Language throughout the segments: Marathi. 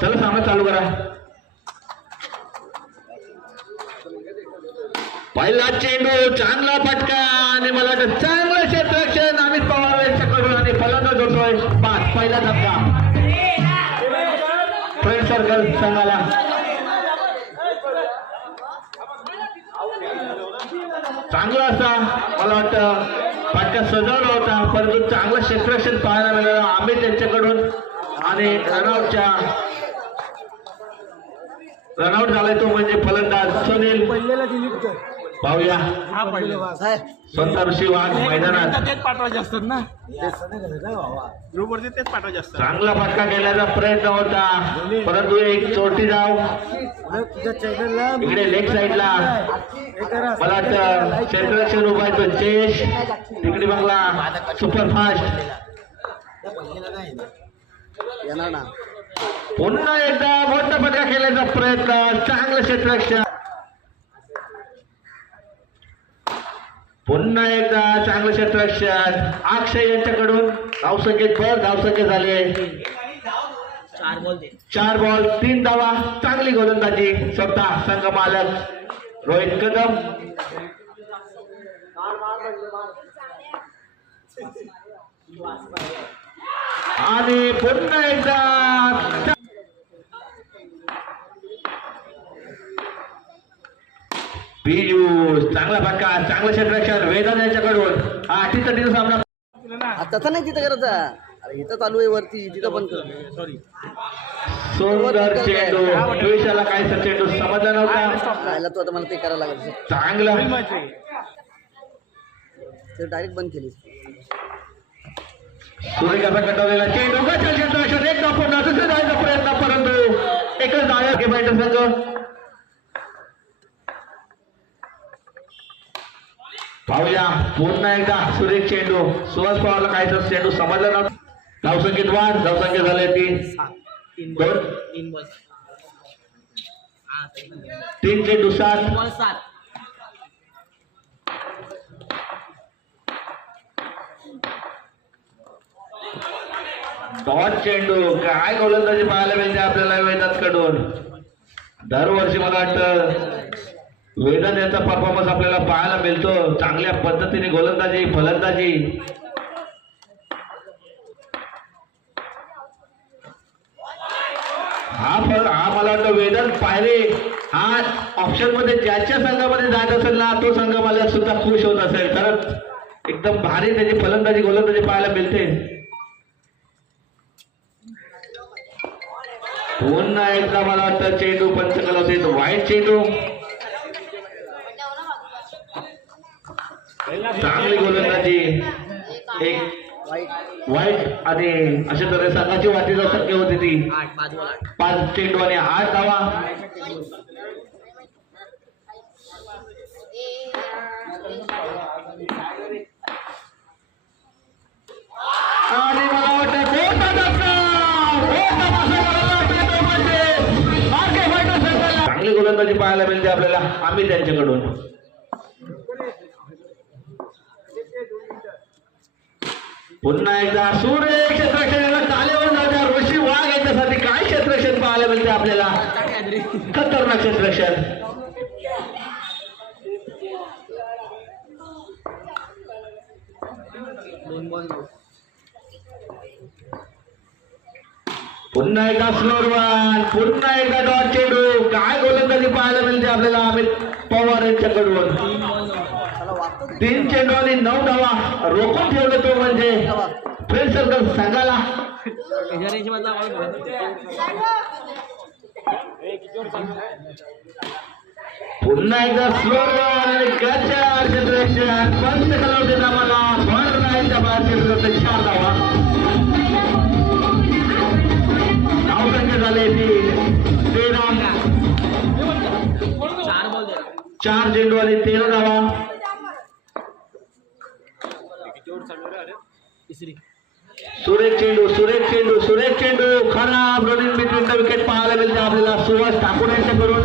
चला सामना चालू करा. पहिला चेंडू चांगला फटका आणि मला वाटतं चांगलं क्षेत्ररक्षण अमित पवार यांच्याकडून आणि फलंदाज होतोय पाच. पहिला धक्का फ्रेंड सर्कल संघाला. चांगला असा मला वाटतं फटका सजवला होता परंतु चांगलं क्षेत्ररक्षण पाहायला मिळालं अमित यांच्याकडून आणि रनआउट झालाय तो म्हणजे फलंदाज सुनील. पाहूया स्वतः ऋषी वाघ मैदानात तेच पाठवायचे असतात ना ग्रुपवरती तेच पाठवायचे असतात. चांगला फटका घेण्याचा प्रयत्न होता परंतु एक चोटी जाव इकडे लेग साईडला मला वाटतं क्षेत्ररक्षण उभा आहे तो चेश तिकडे बंगला सुपरफास्ट. पुन्हा एकदा मोठा फटका खेळण्याचा प्रयत्न चांगलं क्षेत्ररक्षण. पुन्हा एकदा चांगलं क्षेत्ररक्षण अक्षय यांच्याकडून धावसंख्येत झाले 4 बॉल 3 धावा. चांगली गोलंदाजी स्वतः संघ मालक रोहित कदम. आणि पुन्हा एकदा पियुष चांगला फटका चांगलं क्षेत्ररक्षण वेदांत यांच्याकडून. 8-30 सामना आता नाही तिथं करायचा. अरे इथं चालू आहे वरती तिथं पण सॉरी सुंदर चेंडू पियुषाला काय चेंडू समजला नव्हता. तो आता मला ते करायला लागेल. चांगलं ते डायरेक्ट बंद केली. सूर्यकाचा कटवलेला चेंडू क्षेत्ररक्षण एक धाव दुसऱ्या धावायचा प्रयत्न परंतु एकच धाव के फायटर संघ. पाहूया पुन्हा एकदा सुरेख चेंडू सुहास पवारला काहीच चेंडू समजला नव्हता. धावसंख्येत वाढ धावसंख्या झाली ती 3 चेंडू 7. डॉट चेंडू काय गोलंदाजी पाहायला मिळते आपल्याला वेदांत कडून. दरवर्षी मला वाटतं वेदांत यांचा परफॉर्मन्स आपल्याला पाहायला मिळतो. चांगल्या पद्धतीने गोलंदाजी फलंदाजी. हा मला वाटतं वेदांत पायरे हा ऑप्शन मध्ये ज्याच्या संघामध्ये जात असेल ना तो संघ मला सुद्धा खुश होत असेल कारण एकदम भारी त्याची फलंदाजी गोलंदाजी पाहायला मिळते. पुन्हा एकदा मला वाटतं चेंडू पंचकला होते वाईट चेंडू. चांगली गोलंदाजी एक वाईट आणि अशा तऱ्हे संघाची वाटी शक्य होती ती 5 चेंडू आणि 8 धावा. आणि मला वाटतं चांगली गोलंदाजी पाहायला मिळते आपल्याला आम्ही त्यांच्याकडून. पुन्हा एकदा सूर्य क्षेत्ररक्षण चालेवर जात्या ऋषी वाघ यांच्यासाठी काय क्षेत्ररक्षण पाहायला मिळते आपल्याला. खतरनाक क्षेत्ररक्षण. पुन्हा एकदा स्लोरवान पुन्हा एकदा डॉट चेंडू काय गोलंदाजी पाहायला मिळते आपल्याला अमित पवार यांच्याकडून. 3 चेंडू आणि 9 धावा रोखून ठेवलं तो म्हणजे फ्रेंड सर्कल संघाला. पुन्हा एकदा स्लोरवान गच्चार क्षेत्ररक्षण पंच कलवते आम्हाला भरणाच्या बाहेर 4 धावा. धावसंख्या झाले ती 4 चेंडू आणि 13 धावा. सुरेख चेंडू खराब रनिंग बिटवीन द विकेट पाहायला मिळते आपल्याला सुहास ठाकूर यांच्याकडून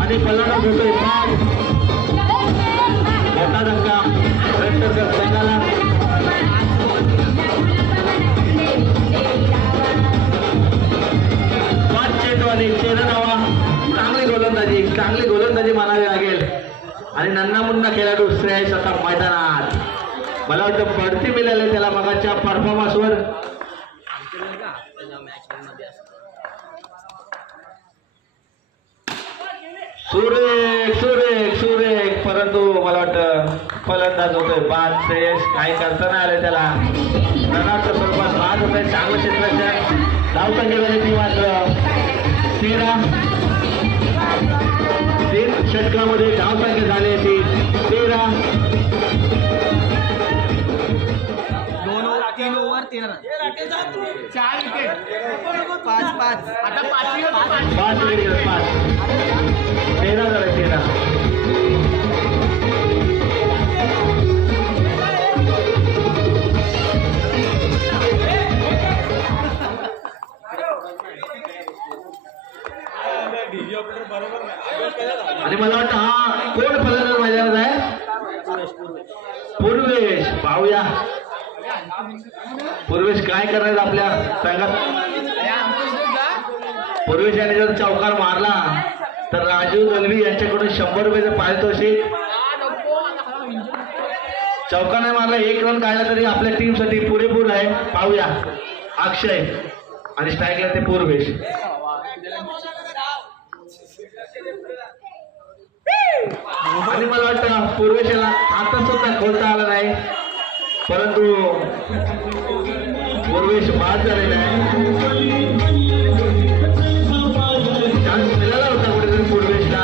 आणि फलंदाज होतोय मोठा धक्का संघाला. आणि 13 धावा. चांगली गोलंदाजी मानावी लागेल आणि नन्ना मुन्ना खेळाडू श्रेयस आता मैदानात. मला वाटतं बढती मिळाली त्याला मगाच्या परफॉर्मन्सवर. सुरेख परंतु मला वाटतं फलंदाज होतोय बाद. श्रेयस काही करता नाही आलं त्याला. रनाच्या स्वरूपात बाद होत आहे. चांगलं क्षेत्राच्या धावसंख्या झाली ती मात्र 3 षटकामध्ये धावसंख्या झाली ती 13. 3 ओव्हर 13 रन 4 विकेट 5 आता 5 विकेट 13 झाले 13. आणि मला वाटतं हा कोण फलंदाज मैदानात आहे? पूर्वेश. पाहूया पूर्वेश काय करणार आपल्या संघात. पूर्वेश याने जर चौकार मारला तर राजू दलवी यांच्याकडून 100 रुपयाचं पारितोषिक. चौकार नाही मारला 1 रन काढला तरी आपल्या टीम साठी पुरेपूर आहे. पाहूया अक्षय आणि स्ट्राईकला ते पूर्वेश. आणि मला वाटतं पूर्वेशाला आता सुद्धा खोलता आला नाही परंतु पूर्वेश बाद झालेला आहे. चान्स मिळाला होता कुठेतरी पूर्वेशला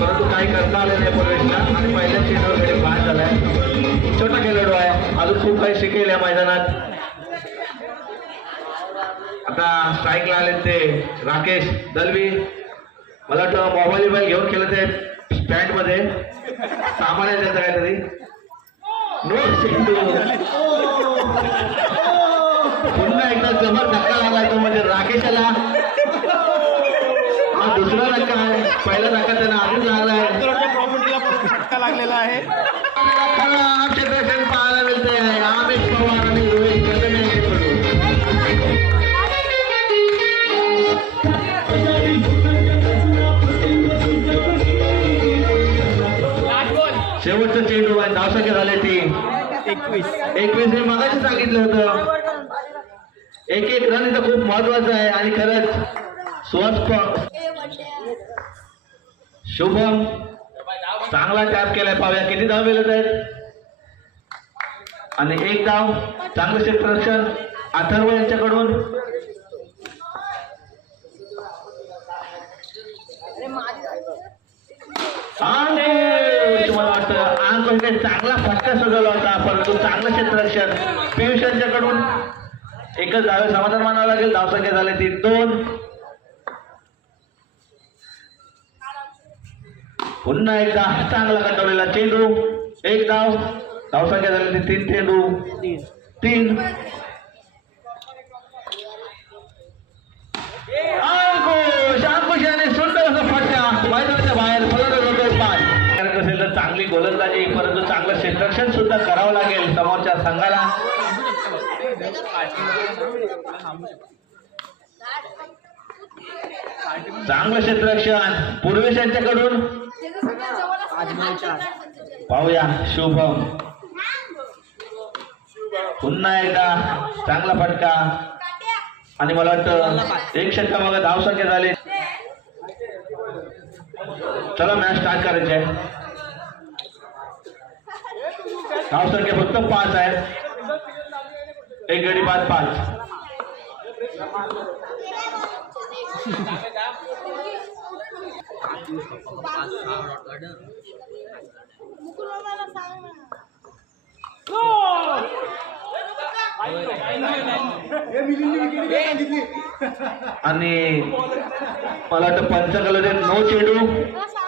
परंतु काही करता आलं नाही पूर्वेशला आणि पहिल्या चेंडूवर बाद झालाय. छोटा खेळाडू आहे अजून खूप काही शिकेल या मैदानात. आता स्ट्राईकला आले ते राकेश दलवी. मला वाटतं मोबाईल घेऊन खेळत आहे स्टँड मध्ये. सामान आहे त्याचं काहीतरी. नो चेंडू. पुन्हा एकदा जबर धक्का लागलाय तो म्हणजे राकेशला. हा दुसरा धक्का आहे. पहिला धक्का त्यांना आधीच लागलाय. प्रॉपर्टीला धक्का लागलेला आहे. क्षेत्रक्षण पाहायला मिळते आहे अमित पवार आणि रोहित कदम यांच्याकडून. शेवटचं चेंडू आहे. धावसंख्या झाली ती 21. मी मगाशी सांगितलं होतं 1 रन इथं खूप महत्वाचं आहे आणि खरंच शुभम चांगला टॅप केलाय. पाहूया किती धाव मिळत आहेत आणि 1 धाव. चांगलं क्षेत्ररक्षण अथर्व यांच्याकडून. मला वाटतं अंक चांगला फटका सजवला होता परंतु चांगलं क्षेत्ररक्षण पियुष यांच्याकडून. एकच धावे समाधान मानावं लागेल. धावसंख्या झाली ती 2. पुन्हा एकदा चांगला कंटाळलेला चेंडू 1 धाव. धावसंख्या झाली ती 3 चेंडू 3. अंकुश याने सुंदर असा फटका मैदानाच्या बाहेर फलंदाज होतोय 5. असेल तर चांगली गोलंदाजी परंतु चांगलं क्षेत्ररक्षण सुद्धा करावं लागेल समोरच्या संघाला. चांगलं क्षेत्ररक्षण पूर्वेश यांच्याकडून. पाहूया शुभम. पुन्हा एकदा चांगला फटका आणि मला वाटतं 1 षटकामागे धावसंख्या झाली. चला मॅच स्टार्ट करायची आहे. धावसंख्या फक्त 5 आहे. 1 गडी बाद 5. आणि मला वाटतं पंचकलर नो चेंडू.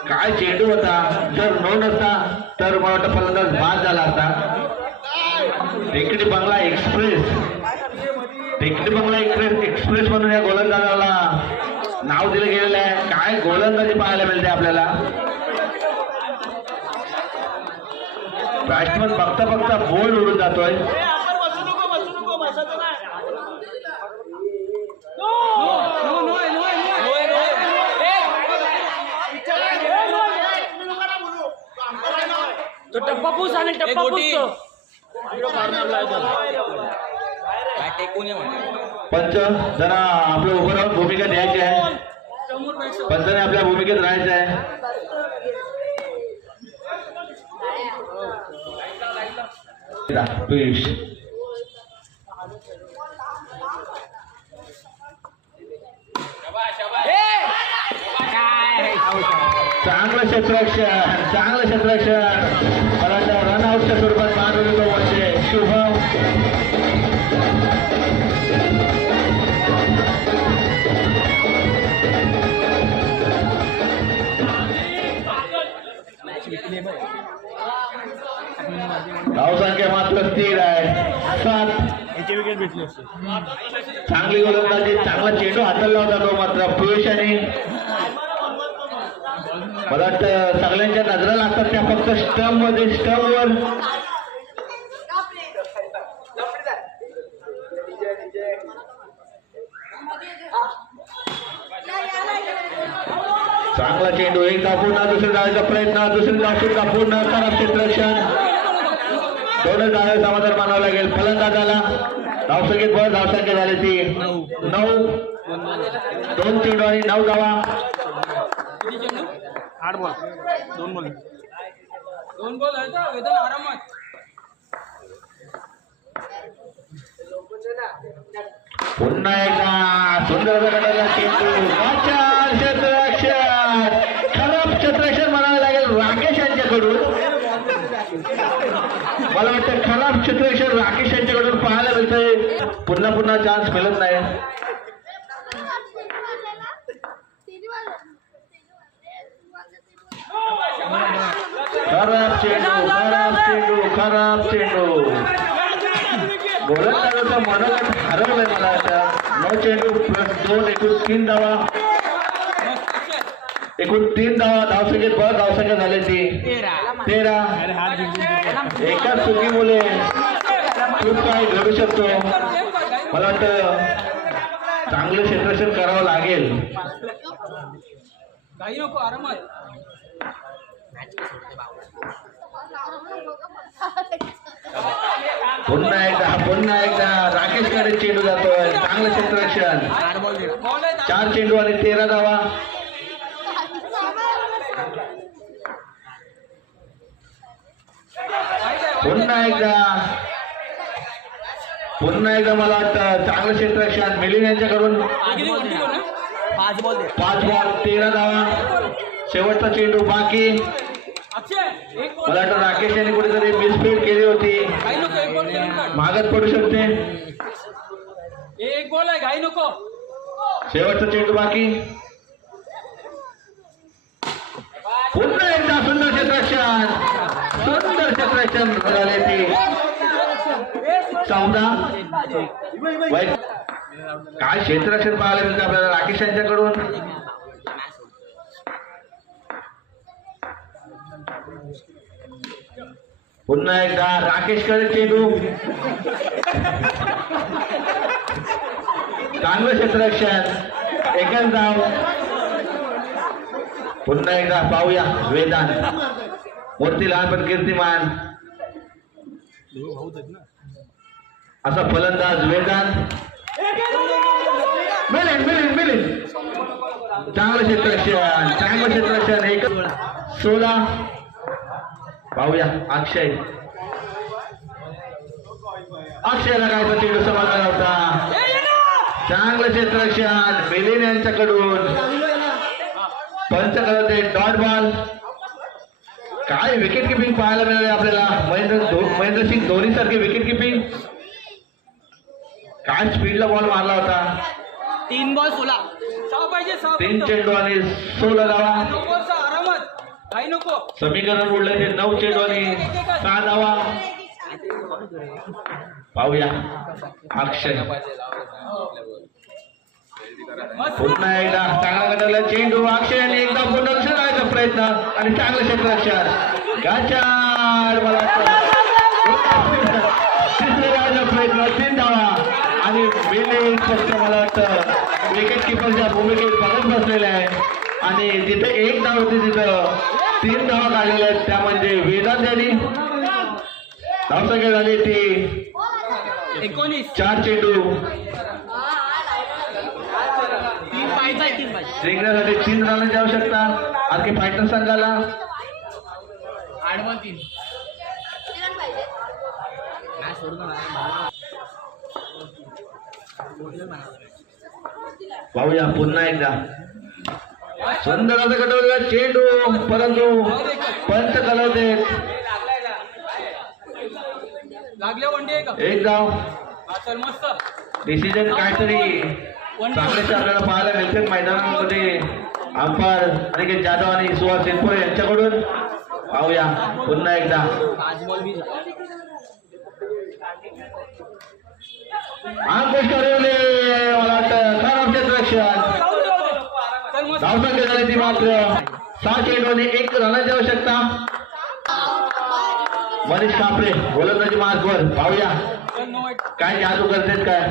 काय चेंडू होता. जर नो नसता तर मला वाटतं फलंदाज बाद झाला असता. टेकडी बंगला एक्सप्रेस म्हणून या गोलंदाजाला नाव दिलं गेलेलं आहे. काय गोलंदाजी पाहायला मिळते आपल्याला. बॅट्समन बघता बघता बोल्ड उडून जातोय. तो टप्पा पूस आणि टप्पा पुसतो पंच जरा आपलं उभं राहून भूमिका द्यायची आहे. पंचाने आपल्या भूमिकेत राहायचं आहे. पियुष चांगलं क्षेत्ररक्षण मला वाटतं रनआउटच्या स्वरूपात मानवलं वर्षे शुभम धावसंख्या मात्र स्थिर आहे 7. चांगली गोलंदाजी चांगला चेंडू हाताळला होता तो मात्र पुरुषाने मला वाटतं सगळ्यांच्या नजरा लागतात त्या फक्त स्टंपवर चांगला चेंडू एकदा पुन्हा दुसऱ्या डावाचा प्रयत्न दुसरी डाव सुद्धा पूर्ण खराब क्षेत्ररक्षण दोनच डावे समाधान मानावं लागेल फलंदाजाला. धावसंख्येत बळ धावसंख्या झाली ती 9. 2 चेंडू आणि 9 धावा. 8 बॉल 2 बॉल वेदन आरामात. पुन्हा एकदा सुंदर चेंडू क्षेत्ररक्षण खराब क्षेत्ररक्षण म्हणावं लागेल राकेश यांच्याकडून. मला वाटतं खराब क्षेत्ररक्षण राकेश यांच्याकडून पाहायला मिळतंय. पुन्हा चान्स मिळत नाही. खराब चेंडू गोलंदाजाचं मनोगत हरवलंय मला वाटतं. 9 चेंडू प्लस 2 एकूण 3 धावा. धावसंख्येत बळ धावसंख्या झाली ती 13. एकाच चुकीमुळे खूप काही घडू शकतो. मला वाटतं चांगलं क्षेत्ररक्षण करावं लागेल. पुन्हा एकदा राकेशकडे चेंडू जातोय. चांगलं क्षेत्ररक्षण 4 चेंडू आणि 13 धावा. पुन्हा एकदा मला वाटतं चांगलं क्षेत्ररक्षण मिलिंद यांच्याकडून 5 बॉल 13 धावा. शेवटचा चेंडू बाकी. मला वाटतं राकेश यांनी कुठेतरी मिसफील्ड केली होती. मागत पडू शकते. एक बॉल आहे घाई नको. शेवटचा चेंडू बाकी. पुन्हा एकदा सुंदर क्षेत्ररक्षण झाले ती 14. काय क्षेत्ररक्षण पाहायला मिळतं आपल्याला राकेश यांच्याकडून. पुन्हा एकदा राकेशकडे चेंडू चांगलं क्षेत्ररक्षण एकच धाव. पुन्हा एकदा पाहूया वेदांत वरती लहानपण कीर्तिमान असा फलंदाज वेदांत. मिलिंद चांगलं क्षेत्ररक्षण एक 16. पाहूया अक्षयला काय चेंडू समाधान होता. चांगलं क्षेत्ररक्षण मिलिंद यांच्याकडून. पंच करते डॉट बॉल. काय विकेट किपिंग पाहायला मिळाले आपल्याला. महेंद्रसिंग धोनी सारखी विकेट किपिंग. काय स्पीडला बॉल मारला होता. 3 बॉल 16 पाहिजे. 3 चेंडू आणि 16 धावा. काही नको. समीकरण उडले ते 9 चेंडू आणि 6 धावा. पाहूया अक्षय पुन्हा एकदा चांगला गटाला चेंडू. अक्षय यांनी एकदा पुन्हा करायचा प्रयत्न आणि चांगलं क्षेत्ररक्षण गाचाड. मला तिसऱ्या प्रयत्न 3 धावा आणि मिलिंद फक्त मला वाटतं विकेट किपरच्या भूमिकेत बघत बसलेला आहे. आणि जिथे एक धाव होती तिथं 3 धावा काढलेल्या आहेत, त्या म्हणजे वेदांत यांनी. धावसंख्या झाली ती 19. 4 चेंडू जिंकण्यासाठी 3 रनांची आवश्यकता आणखी फायटर संघाला. आडवं 3. पाहूया पुन्हा एकदा सुंदर असं कटवलेला चेंडू, परंतु पंच कलवते. लागले वनडे आहे का? एक धाव. चल मस्त. डिसिजन काहीतरी चांगल्याचे आपल्याला पाहायला मिळते मैदानामध्ये. अंपायर अनिकेत जाधव आणि सुहास सिंधपुरे यांच्याकडून. पाहूया पुन्हा एकदा अंकुश करवले, मला वाटतं खराब क्षेत्ररक्षण. धावसंख्या झाली ती मात्र 6 चेंडू आणि 1 रनाची आवश्यकता. मनीष कापरे गोलंदाजी मार्गवर. पाहूया काय जादू करतात काय.